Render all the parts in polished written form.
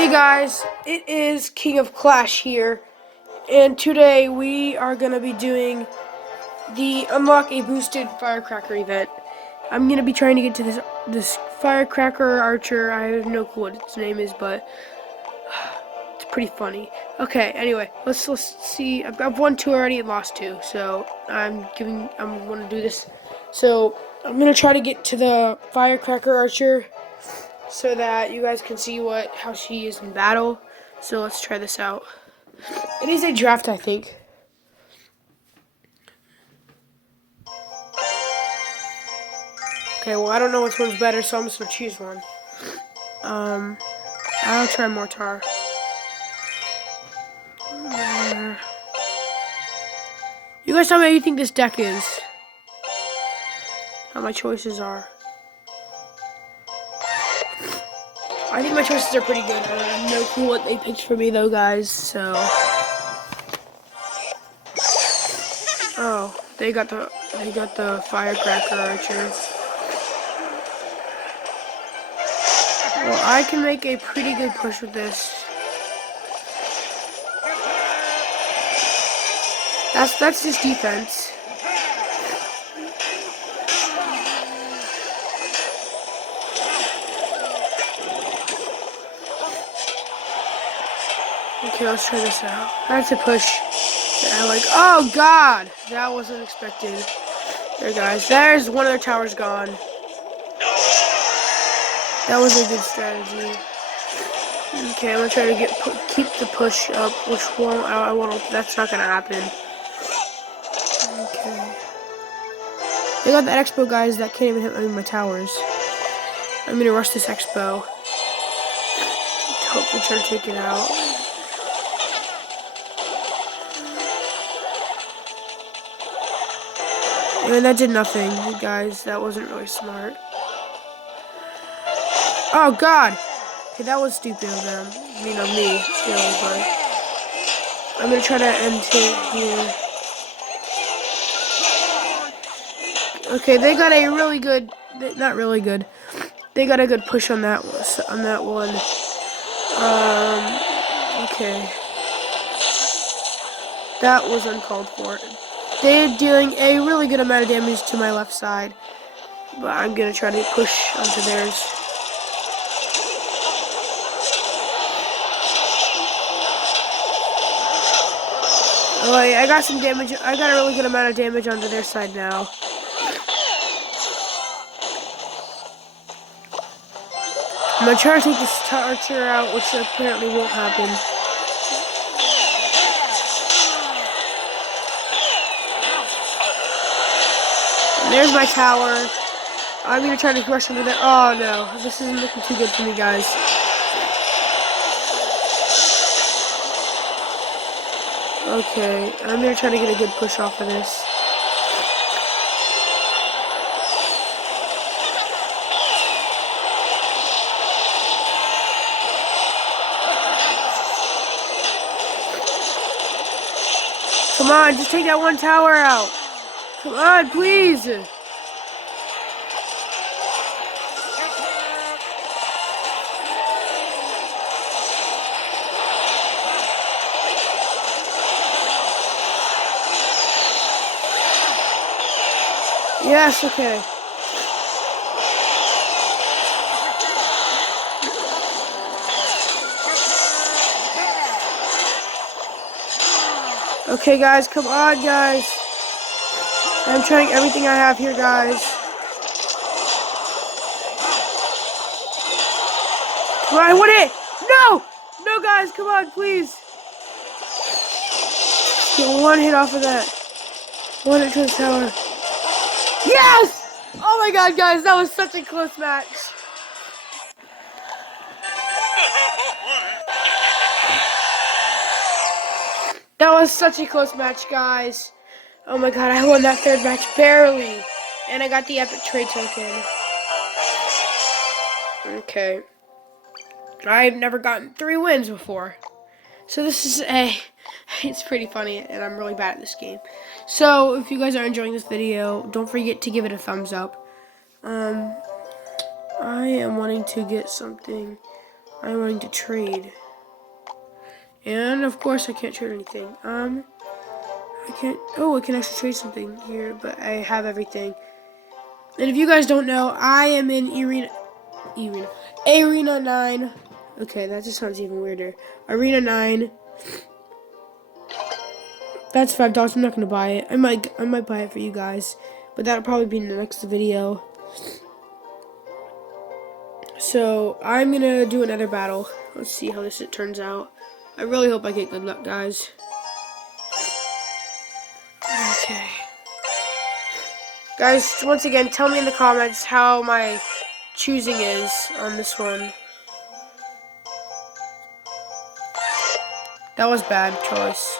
Hey guys, it is King of Clash here, and today we are going to be doing the Unlock a Boosted Firecracker event. I'm going to be trying to get to this Firecracker Archer. I have no clue what its name is, but it's pretty funny. Okay, anyway, let's see. I've won 2 already and lost 2, so I'm going to do this. So I'm going to try to get to the Firecracker Archer, so that you guys can see how she is in battle. So let's try this out. It is a draft, I think. Okay, well, I don't know which one's better, so I'm just gonna choose one. I'll try Mortar. You guys tell me how you think this deck is. How my choices are. I think my choices are pretty good. I have no clue what they picked for me though, guys, so. Oh, they got the Firecracker Archer. Well, I can make a pretty good push with this. That's just defense. Okay, let's try this out. That's a push. Yeah, like, oh god! That wasn't expected. There, guys. There's one of their towers gone. That was a good strategy. Okay, I'm gonna try to keep the push up, which I won't. That's not gonna happen. Okay. They got that Expo, guys. That can't even hit any of my towers. I'm gonna rush this Expo. Hopefully, try to take it out. And that did nothing, guys. That wasn't really smart. Oh, God. Okay, that was stupid of them. I mean, of me, really, but I'm going to try to end it here. Okay, they got a really good, not really good. They got a good push on that one. Okay. That was uncalled for. They're dealing a really good amount of damage to my left side, but I'm gonna try to push onto theirs. Oh, I got some damage. I got a really good amount of damage onto their side now. I'm gonna try to take this Archer out, which apparently won't happen. There's my tower. I'm gonna try to rush into there. Oh no, this isn't looking too good for me, guys. Okay, I'm gonna try to get a good push off of this. Come on, just take that one tower out. Come on, please! Yes, okay. Okay, guys, come on, guys. I'm trying everything I have here, guys. Come on, I win it! No! No, guys, come on, please. Get one hit off of that. One hit to the tower. Yes! Oh my god, guys, that was such a close match. That was such a close match, guys. Oh my god, I won that 3rd match barely. And I got the epic trade token. Okay. I've never gotten 3 wins before. So this is it's pretty funny, and I'm really bad at this game. So if you guys are enjoying this video, don't forget to give it a thumbs up. I am wanting to get something I'm going to trade. And of course I can't trade anything. I can't, oh, I can actually trade something here, but I have everything. And if you guys don't know, I am in Arena 9. Okay, that just sounds even weirder. Arena 9. That's $5. I'm not gonna buy it. I might buy it for you guys, but that'll probably be in the next video. So I'm gonna do another battle. Let's see how this turns out. I really hope I get good luck, guys. Okay. Guys, once again, tell me in the comments how my choosing is on this one. That was bad choice.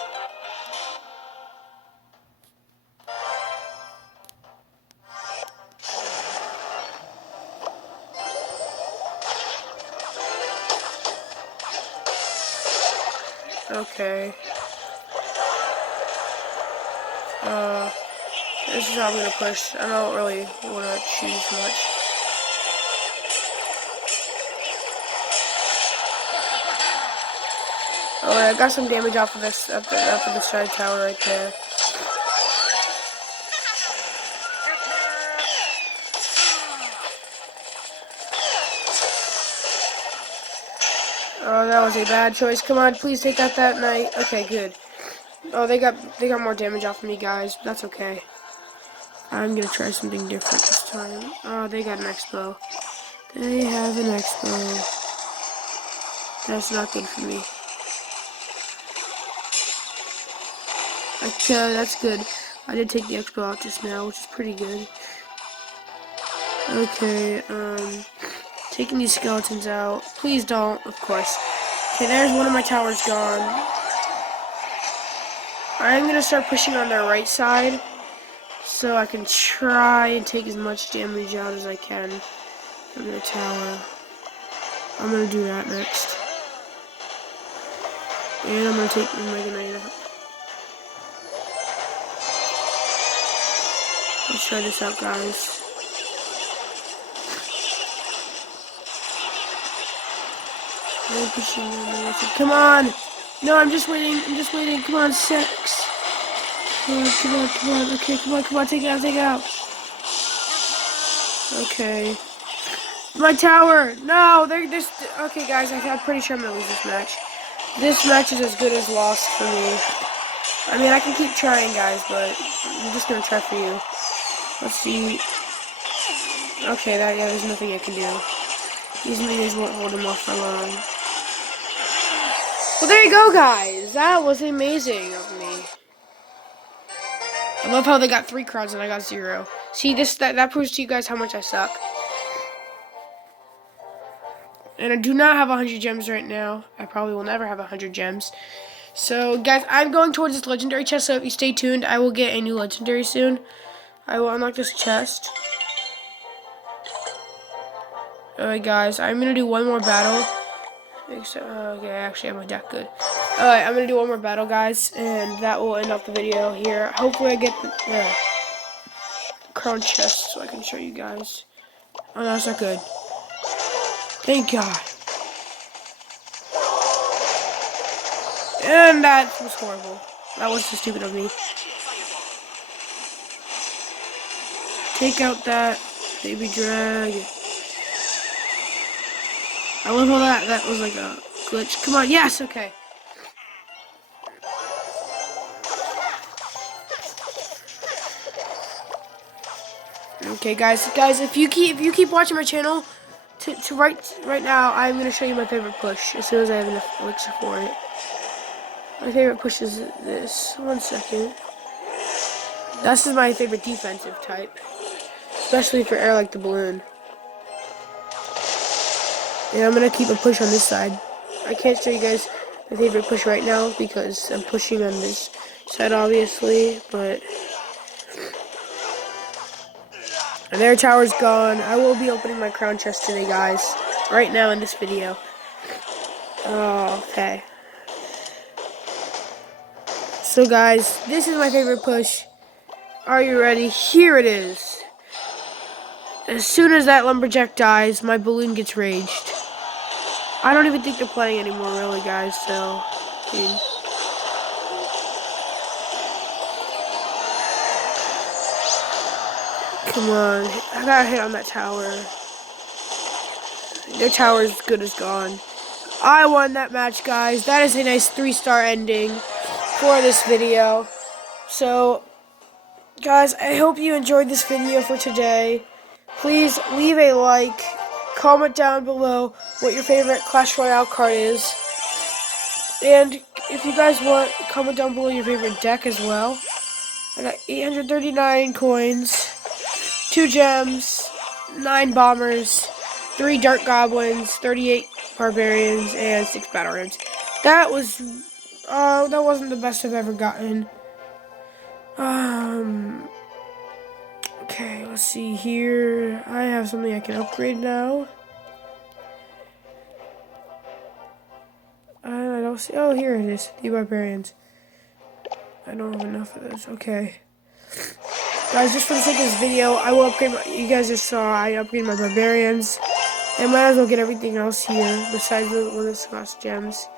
Okay. This is how I'm gonna push. I don't really want to choose much. Oh, I got some damage off of this up of the side tower right there. Oh, that was a bad choice. Come on, please take out that knight. Okay, good. Oh, they got more damage off of me, guys. But that's okay. I'm gonna try something different this time. Oh, they got an expo. They have an expo. That's not good for me. Okay, that's good. I did take the expo out just now, which is pretty good. Okay, taking these skeletons out. Please don't, of course. Okay, there's one of my towers gone. I'm gonna start pushing on their right side, so I can try and take as much damage out as I can from their tower. I'm gonna do that next. And I'm gonna take the Mega Knight out. Let's try this out, guys. Come on! No, I'm just waiting. Come on, 6. Come on. Okay, come on, take it out. Okay. My tower! No, they're just... Okay, guys, I'm pretty sure I'm gonna lose this match. This match is as good as lost for me. I mean, I can keep trying, guys, but I'm just gonna try for you. Let's see. Okay, there's nothing I can do. These minions won't hold him off for long. Well, there you go, guys. That was amazing of me. I love how they got 3 crowns and I got 0. See, that proves to you guys how much I suck. And I do not have 100 gems right now. I probably will never have 100 gems. So, guys, I'm going towards this legendary chest, so if you stay tuned, I will get a new legendary soon. I will unlock this chest. Alright, guys, I'm going to do one more battle. Okay, I actually have my deck good. Alright, I'm going to do one more battle, guys, and that will end off the video here. Hopefully I get the crown chest so I can show you guys. Oh, no, that's not good. Thank God. And that was horrible. That was so stupid of me. Take out that baby dragon. I love how that was like a glitch. Come on, yes, okay. Okay, guys, if you keep watching my channel, right now, I'm gonna show you my favorite push as soon as I have enough elixir for it. My favorite push is this. 1 second. This is my favorite defensive type, especially for air like the balloon. And I'm gonna keep a push on this side. I can't show you guys my favorite push right now because I'm pushing on this side, obviously, but. And their tower's gone. I will be opening my crown chest today, guys. Right now in this video. Oh, okay. So, guys, this is my favorite push. Are you ready? Here it is. As soon as that lumberjack dies, my balloon gets raged. I don't even think they're playing anymore, really, guys. So, I mean, come on, I got hit on that tower. Their tower is good as gone. I won that match, guys. That is a nice 3-star ending for this video. So, guys, I hope you enjoyed this video for today. Please leave a like, comment down below what your favorite Clash Royale card is. And if you guys want, comment down below your favorite deck as well. I got 839 coins, 2 gems, 9 bombers, 3 dart goblins, 38 barbarians, and 6 battle rams. That wasn't the best I've ever gotten. Okay, let's see here. I have something I can upgrade now. I don't see. Oh, here it is. The barbarians. I don't have enough of those. Okay. Guys, just for the sake of this video, I will upgrade you guys just saw I upgraded my barbarians. I might as well get everything else here besides the one that costs gems.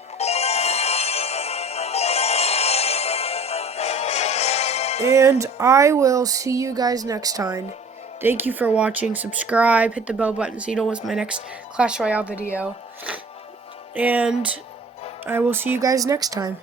And I will see you guys next time. Thank you for watching. Subscribe, hit the bell button so you don't miss my next Clash Royale video. And I will see you guys next time.